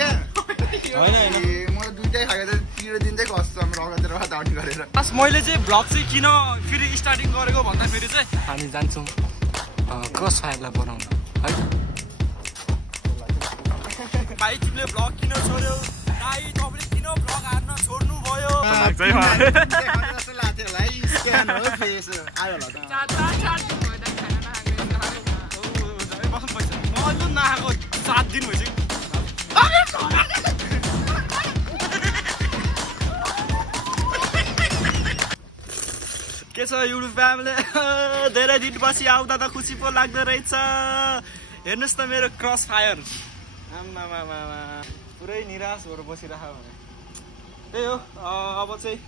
क्या म त दुईटै खाएको त तिरो दिन चाहिँ कस्तो रगतेर दाउडी गरेर खास मैले चाहिँ भ्लग चाहिँ किन फेरि स्टार्टिङ गरेको भन्दाखेरि चाहिँ हामी जान्छौँ क्रस फायरलाई बनाउन है भाइ तिमीले भ्लग किन छोड्यौ दाइ तपाईँले किन भ्लग हान्न छोड्नु भयो नआएको 7 दिन भइसक्यो के छ युट्युब फ्यामिली धेरै दिन पछि आउँदा त खुसी पो लाग्दो रहेछ हेर्नुहोस् त मेरो क्रस फायर आमामामा पुरै निराश भएर बसिरहेको भने त्यही हो अब चाहिँ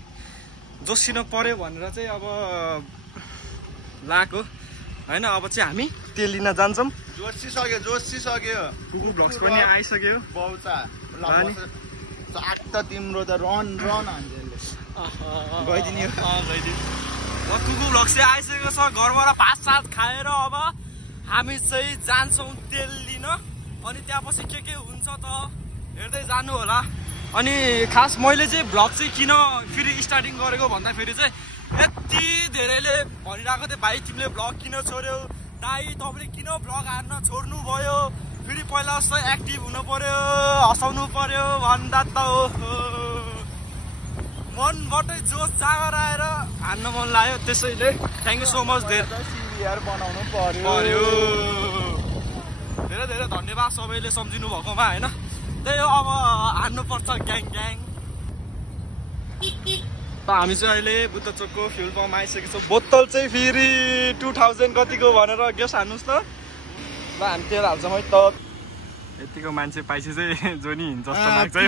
जोसिन पर्यो भनेर चाहिँ अब लाको हैन अब चाहिँ हामी तेल लिन जान्छौँ जोसिसक्यो कुकु भ्लग्स पनि आइसक्यो बौचा त तिम्रो त रन गइदिने कुकु भ्लग्स चाहिँ आइसकेको छ घरबाट भात सात खाएर अब हामी चाहिँ जान्छौँ तेल लिन अनि त्यहाँपछि के हुन्छ त हेर्दै जानु होला अनि खास मैले चाहिँ भ्लग चाहिँ किन फेरि स्टार्टिङ गरेको भन्दाखेरि चाहिँ यति धेरैले भनिरहेको थियो भाइ तिमीले भ्लग किन छोड्यौ दाइ तपाईँले किन भ्लग हान्न छोड्नु भयो फेरि पहिला जस्तो एक्टिभ हुनु पर्यो हँसाउनु पर्यो भन्दा त मनबाटै जोस जागर आएर हान्न मन लाग्यो त्यसैले थ्याङ्क यू सो मच बनाउनु पर्यो धेरै धेरै धन्यवाद सबैले सम्झिनु भएकोमा होइन त्यही हो अब हान्नुपर्छ ग्याङ हामी चाहिँ अहिले बुद्ध चोकको फ्युल पम्प आइसकेको छौँ बोतल चाहिँ फेरि 2000 कतिको भनेर गेस हान्नुहोस् त ल हामी तेल हाल्छौँ है त यतिको मान्छे पाइसे चाहिँ जो नि हिँड्छ जस्तो लाग्छ है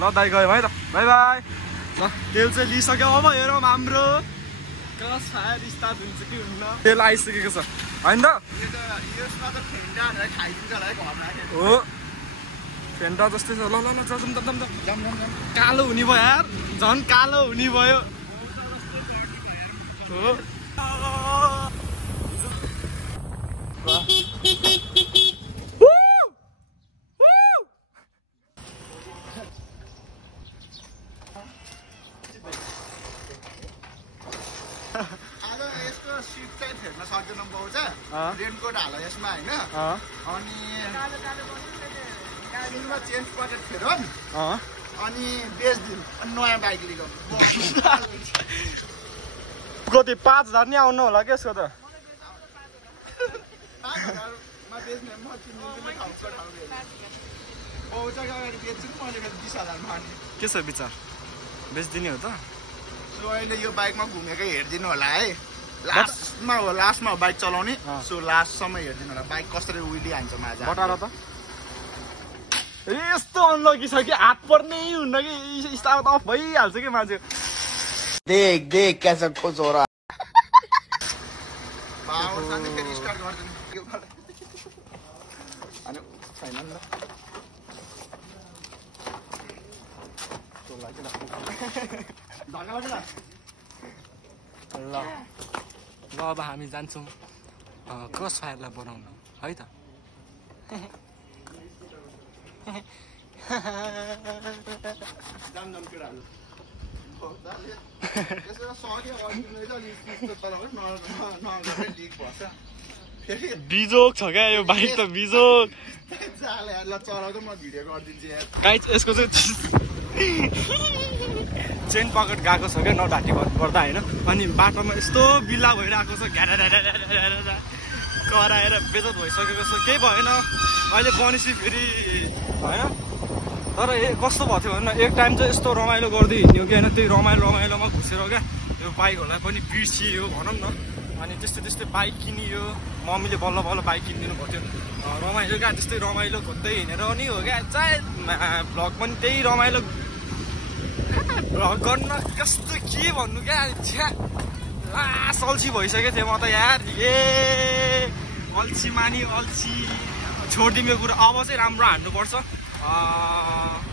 ल दाइ गयौँ है त बाई बाई ल तेल चाहिँ लिइसक्यो अब हेरौँ हाम्रो क्रस फायर स्टार्ट हुन्छ कि हुन्न तेल आइसकेको छ होइन त हो फेन्टा जस्तै छ ल कालो हुने भयो यार झन् कालो हुने भयो हो रेनकोट हाल यसमा होइन अनि चेन्ज गरेर फेर अनि बेच्दिनु नयाँ बाइक लिएको कति 5000 नि आउनु होला क्या यसको त के छ विचार बेच्दिने हो त सो अहिले यो बाइकमा घुमेकै हेरिदिनु होला है लास्टमा बाइक चलाउने सो लास्टसम्म हेरिदिनु होला बाइक कसरी उइली हान्छ माझा बटाएर त यस्तो अनलकी छ कि हात पर्नै हुन्न कि स्टार्ट अफ भइहाल्छ कि मान्छे देख कैसा खुश हो रहा पावर साथै फेरि स्टार्ट गर्दिनु अनि छैन नि ल अब हामी जान्छौँ क्रस फायरलाई बनाउन है त बिजोक छ क्या यो बाइक त बिजोक गाइस यसको चाहिँ चेन पकेट गएको छ क्या नढाँटी गर्दा होइन अनि बाटोमा यस्तो बिल्ला भइरहेको छ कराएर बेजत भइसकेको छ केही भएन अहिले बनिसी फेरि होइन तर कस्तो भएको थियो भने एक टाइम चाहिँ यस्तो रमाइलो गर्दै हिँड्यो कि होइन त्यही रमाइलोमा घुसेर क्या यो बाइकहरूलाई पनि बिर्सियो भनौँ न अनि त्यस्तै बाइक किनियो मम्मीले बल्ल बाइक किनिदिनु भएको थियो रमाइलो क्या त्यस्तै रमाइलो खोज्दै हिँडेर नि हो क्या चाहे भ्लग पनि त्यही रमाइलो भ्लग गर्न कस्तो के भन्नु क्या अल्छी भइसकेको थियो म त यार अल्छी मानी अल्छी छोडिदिएको कुरा अब चाहिँ राम्रो हान्नुपर्छ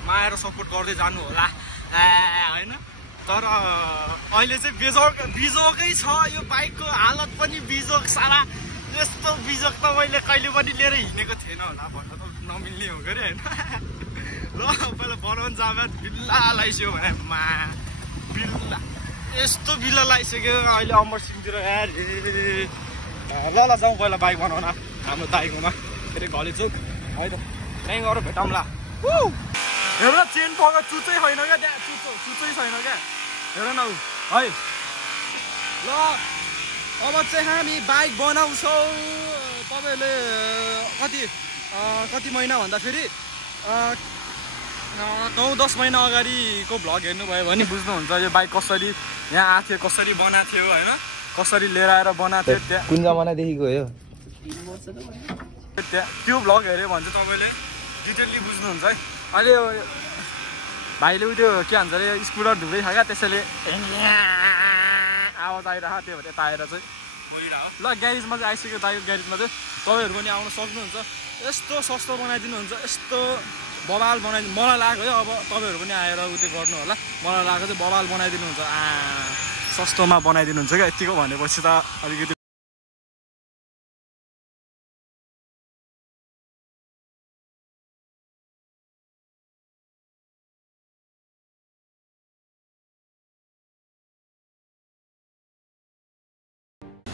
माया र सपोर्ट गर्दै जानु होला होइन तर अहिले चाहिँ बिजोकै छ यो बाइकको हालत पनि बिजोक सारा यस्तो बिजक त मैले कहिले पनि लिएर हिँडेको थिएन होला भन्न त नमिल्ने हो गरे होइन ल पहिला बनाउनु जाँदा बिल्ला लगाइसक्यो भने मा बिल्ला यस्तो बिल्ला लगाइसक्यो अहिले अमर सिंहतिर ल जाउँ पहिला बाइक बनाउन हाम्रो दाइकोमा के अरे घलेचोक है त त्यहीँ गएर भेटौँला हेर चेन पका चुचै छैन क्या त्यहाँ चुचै छैन क्या हेर न है ल अब चाहिँ हामी बाइक बनाउँछौँ तपाईँहरूले कति महिना भन्दाखेरि 9-10 महिना अगाडिको भ्लग हेर्नुभयो भने बुझ्नुहुन्छ यो बाइक कसरी यहाँ आएको थियो कसरी बनाएको थियो होइन कसरी लिएर आएर बनाएको थियो त्यहाँ कुन जमानादेखिको हो त्यहाँ त्यो भ्लग हेऱ्यो भने चाहिँ तपाईँले डिटेलली बुझ्नुहुन्छ है अहिले भाइले उ त्यो के भन्छ अरे स्कुटर धुँदै छ क्या त्यसैले आवाज आइरहेको त्यो यता आएर चाहिँ ल ग्यारेजमा चाहिँ आइसक्यो दाइको ग्यारेजमा चाहिँ तपाईँहरू पनि आउन सक्नुहुन्छ यस्तो सस्तो बनाइदिनुहुन्छ यस्तो बवाल बनाइदिनु मलाई लाग्यो है अब तपाईँहरू पनि आएर उ त्यो गर्नु होला मलाई लाग्यो चाहिँ बवाल बनाइदिनुहुन्छ सस्तोमा बनाइदिनुहुन्छ क्या यतिको भनेपछि त अलिकति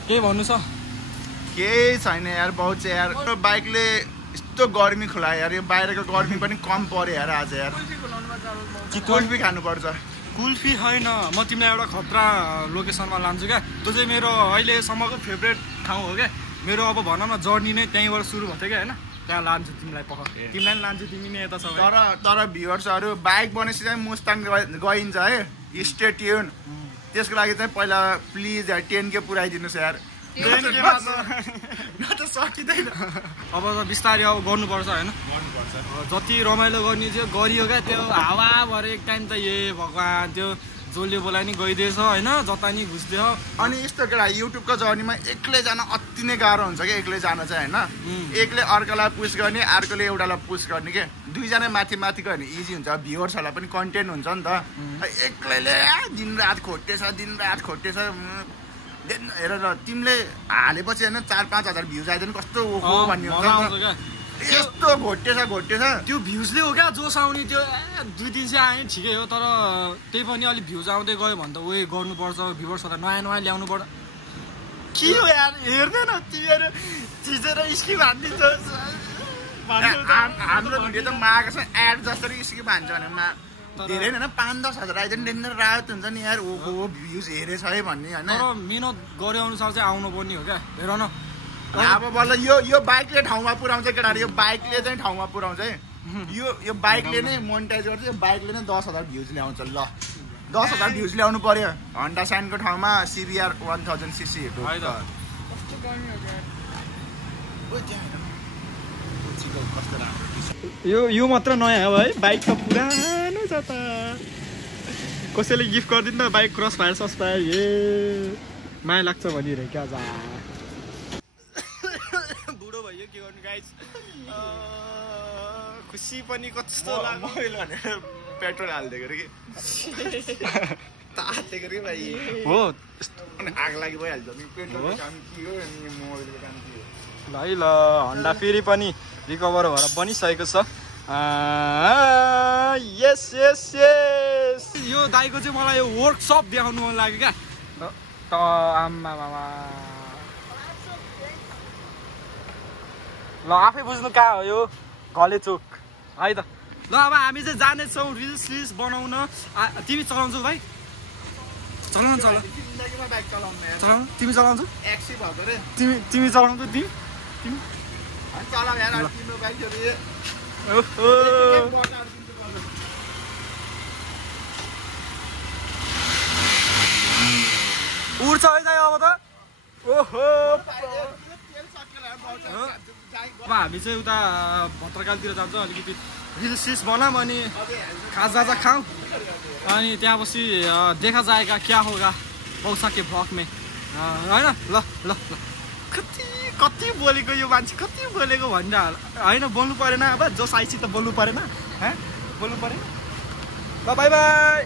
केही भन्नु छ केही छैन यार बहुत चाहिँ यार बाइकले यस्तो गर्मी खुलायो यार यो बाहिरको गर्मी पनि कम पर्यो यार आज यार कुल्फी खानुपर्छ कुल्फी होइन म तिमीलाई एउटा खतरा लोकेसनमा लान्छु क्या त्यो चाहिँ मेरो अहिलेसम्मको फेभरेट ठाउँ हो क्या मेरो अब भनौँ न जर्नी नै त्यहीँबाट सुरु भएको थियो क्या होइन त्यहाँ लान्छु तिमीलाई तिमीलाई पनि लान्छु तिमी नै यता छ तर भ्युवर्सहरू बाइक बनेपछि चाहिँ मुस्ताङ गइन्छ है स्टे ट्युन त्यसको लागि चाहिँ पहिला प्लिज यार 10K पुऱ्याइदिनुहोस् यार सकिँदैन अब त बिस्तारै अब गर्नुपर्छ होइन जति रमाइलो गर्ने थियो गरियो क्या त्यो हावा भएर एक टाइम त ए भगवान् त्यो जसले बोलाए नि गइदिएछ होइन जता नि घुस्दियो अनि यस्तो केटा युट्युबको जर्नीमा एक्लै जान अति नै गाह्रो हुन्छ क्या एक्लै जान चाहिँ होइन एक्लै अर्कोलाई पुस गर्ने अर्कोले एउटालाई पुस गर्ने के दुईजना माथि गयो भने इजी हुन्छ भ्युवर्सहरूलाई पनि कन्टेन्ट हुन्छ नि त एक्लैले दिनरात खोटेछ हेर तिमीले हालेपछि होइन 4-5 हजार भ्युज आइदियो कस्तो ओहो भन्ने हुन्छ यस्तो घोटेछ त्यो भ्युजले हो क्या जोस आउने त्यो 2-3 सय आयो ठिकै हो तर त्यही पनि अलिक भ्युज आउँदै गयो भने त उयो गर्नुपर्छ भ्युवर्सहरूलाई नयाँ ल्याउनु पर्छ के हो यार हेर्दैन तिमीहरू चिजेर स्किप हानिदिन्छ हाम्रो भिडियो त मागेको छ एड जसरी स्किप हान्छ भने धेरै होइन 5-10 हजार आइदियो नि डेन्जर राहत हुन्छ नि यार ओहो भ्युज हेरेछ है भन्ने होइन तर मिहिनेत गरे अनुसार चाहिँ आउनु पर्ने हो क्या हेर न अब बल्ल यो बाइकले ठाउँमा पुऱ्याउँछ केटाहरू यो बाइकले चाहिँ ठाउँमा पुऱ्याउँछ है यो बाइकले नै मोनिटाइज गर्छ यो बाइकले नै 10,000 भ्युज ल्याउँछ ल 10,000 भ्युज ल्याउनु पर्यो हन्डा साइनको ठाउँमा CBR 1000cc यो मात्र नयाँ हो है बाइक त पुरानो छ त कसैले गिफ्ट गरिदिनु त बाइक क्रस फायर ए माया लाग्छ भनिरहे क्या जा बुढो भयो के गर्नु गाइस खुसी पनि कस्तो मैले भनेर पेट्रोल हालिदिएको रे कि तातेको रे भाइ हो अनि आग लागि भइहाल्छ नि पेट्रोलको काम के हो अनि मोबाइलको काम के हो ल हन्डा फेरि पनि रिकभर भएर बनिसकेको छ यस यो दाइको चाहिँ मलाई यो वर्कसप देखाउनु मन लाग्यो क्या त आमा ल आफै बुझ्नु कहाँ हो यो घलेचोक है त ल अब हामी चाहिँ जानेछौँ रिल्स बनाउन तिमी चलाउँछौ भाइ चलाउनु तिमी चलाउँछौ तिमी चलाउँछौ तिमी चलाऊ यार तिम्रो बाइक ओहो उड्छ है दाइ अब त ओहो अब हामी चाहिँ उता भद्रकालतिर जान्छौँ अलिकति रिल्स बनाऊँ अनि खाजा खाऊँ अनि त्यहाँ पछि देखा जाएगा क्या होगा पौसा के भ्लग में होइन ल कति बोलेको यो मान्छे कति बोलेको भन्छ होइन बोल्नु परेन अब जोस आइसी त बोल्नु परेन बोल्नु परेन ल बाई बाई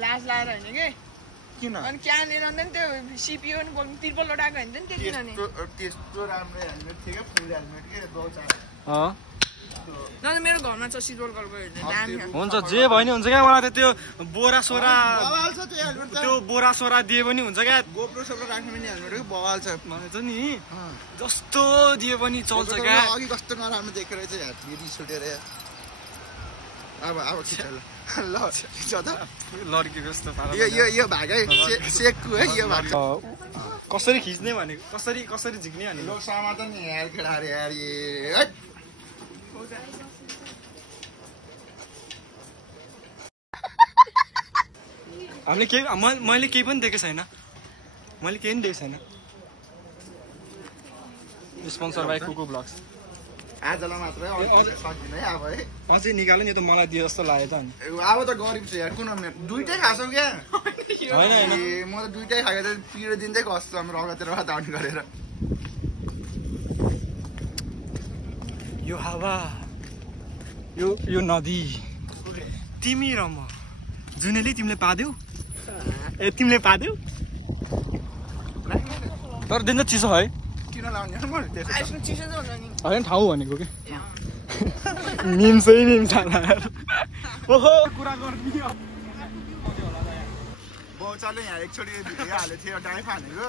लाज लाएर होइन कि किन अनि क्यानले अन्त नि त्यो सिपियु नि बोल्नु त्रिपल लडाएको होइन नि त्यो किनभने त्यस्तो राम्रो हेलमेट थियो क्या फुल हेलमेट के बौचा न मेरो घरमा छ सिल्भर कलरको दामी हुन्छ जे भयो नि हुन्छ क्या मलाई त त्यो बोरा सोरा बवाल छ त्यो हेलमेट त्यो बोरा सोरा दिए पनि हुन्छ क्या गोप्रो सोप्रो राख्ने पनि हेलमेट हो बवाल छ भनेछ नि जस्तो दिए पनि चल्छ क्या अघि कस्तो नराम्रो देखेर चाहिँ हात रिस उठेर अब खिच ल खिच त लड्की जस्तो यो भाग है सेकको है यो भाग कसरी खिच्ने भनेको कसरी झिक्ने भने लोक समाधान नि यार केडा रे यार हामीले केही मैले केही पनि दिएको छैन मैले केही पनि दिएको छैन स्पोन्सर बाई कुकु ब्लग्स आजलाई मात्रै सकिँदैन है अब है अझै निकाल्यो नि त मलाई दिए जस्तो लाग्यो त अनि अब त गरिब छु यार कुन दुइटै खाछौ क्या होइन होइन म त दुइटै खाएको त पिरो दिँदै कस्तो रगतेर दाउन गरेर यो हावा यो नदी तिमी र म जुनेली तिमीले पाद्यौ तिमीले पाद्यौ तर दिन चिसो है किन लाउने आइसको चिसो त हुन्छ नि होइन ठाउँ भनेको के निम्सै निम्स ओहो कुरा गर्ने बौचाले यहाँ एकचोटि भिडियो हालेको थियो डाइफ हानेको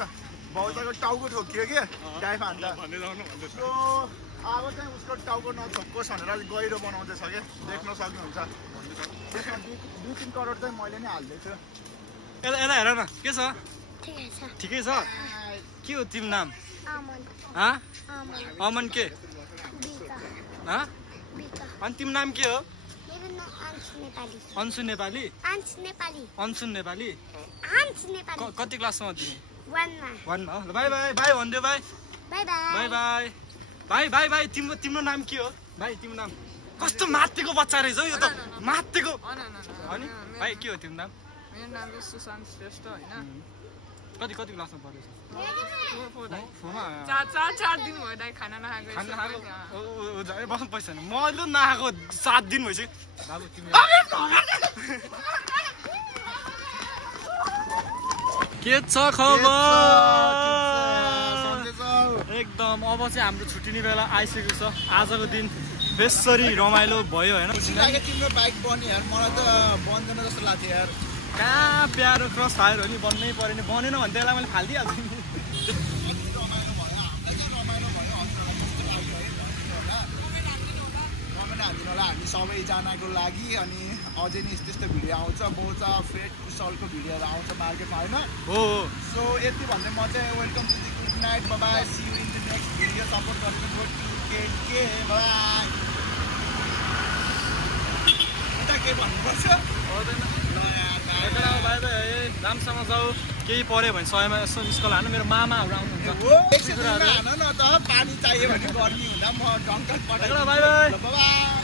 बौचाको टाउको ठोकियो कि डाइफ हान्दा सो अब चाहिँ उसको टाउको नठोक्कोस् भनेर गहिरो बनाउँदैछ कि देख्न सक्नुहुन्छ त्यसमा 2-3 करोड चाहिँ मैले नै हाल्दैछु यता हेर न के छ ठिकै छ के हो तिम्रो नाम अमन के अनि तिम्रो नाम के हो अन्सु नेपाली कति क्लासमा तिमी 1 मा बाई बाई बाई भन्दियो बाई बाई बाई भाइ भाइ भाइ तिम्रो नाम के हो भाइ तिम्रो नाम कस्तो माथिको बच्चा रहेछ हौ यो त माथिको अनि भाइ के हो तिम्रो नाम मेरो नाम चाहिँ सुशान्त श्रेष्ठ होइन कति क्लासमा पढ्दैछ 4 दिन भयो दाइ खाना नखाएको बस्नु पैसा छैन मैले नखाएको 7 दिन भइसक्यो बाबु तिमी के छ खबर एकदम अब चाहिँ हाम्रो छुट्टिने बेला आइसकेको छ आजको दिन बेसरी रमाइलो भयो होइन तिम्रो बाइक बन्यो यार मलाई त बन्दैन जस्तो लाग्थ्यो यार कहाँ प्यारो क्रस फायर हो नि बन्नै पऱ्यो नि बनेन भने त्यसलाई मैले फालिदिइहाल्छु नि हामी सबैजनाको लागि अनि अझै नै यस्तो भिडियो आउँछ बौचा फ्रेड कुशलको भिडियोहरू आउँछ मार्केटमा होइन हो सो यति भन्दै म चाहिँ welcome to the good night bye see you in the next video support गरेर गुड के बाई उता के भन्नुपर्छ राम्रोसँग जाऊ केही पऱ्यो भने समयमा यसो स्कुल हाल्नु मेरो मामाहरू आउनुहुन्छ न त पानी चाहियो भने गर्मी हुँदा म डङ्कर पठाउँछु बाई बाई बाई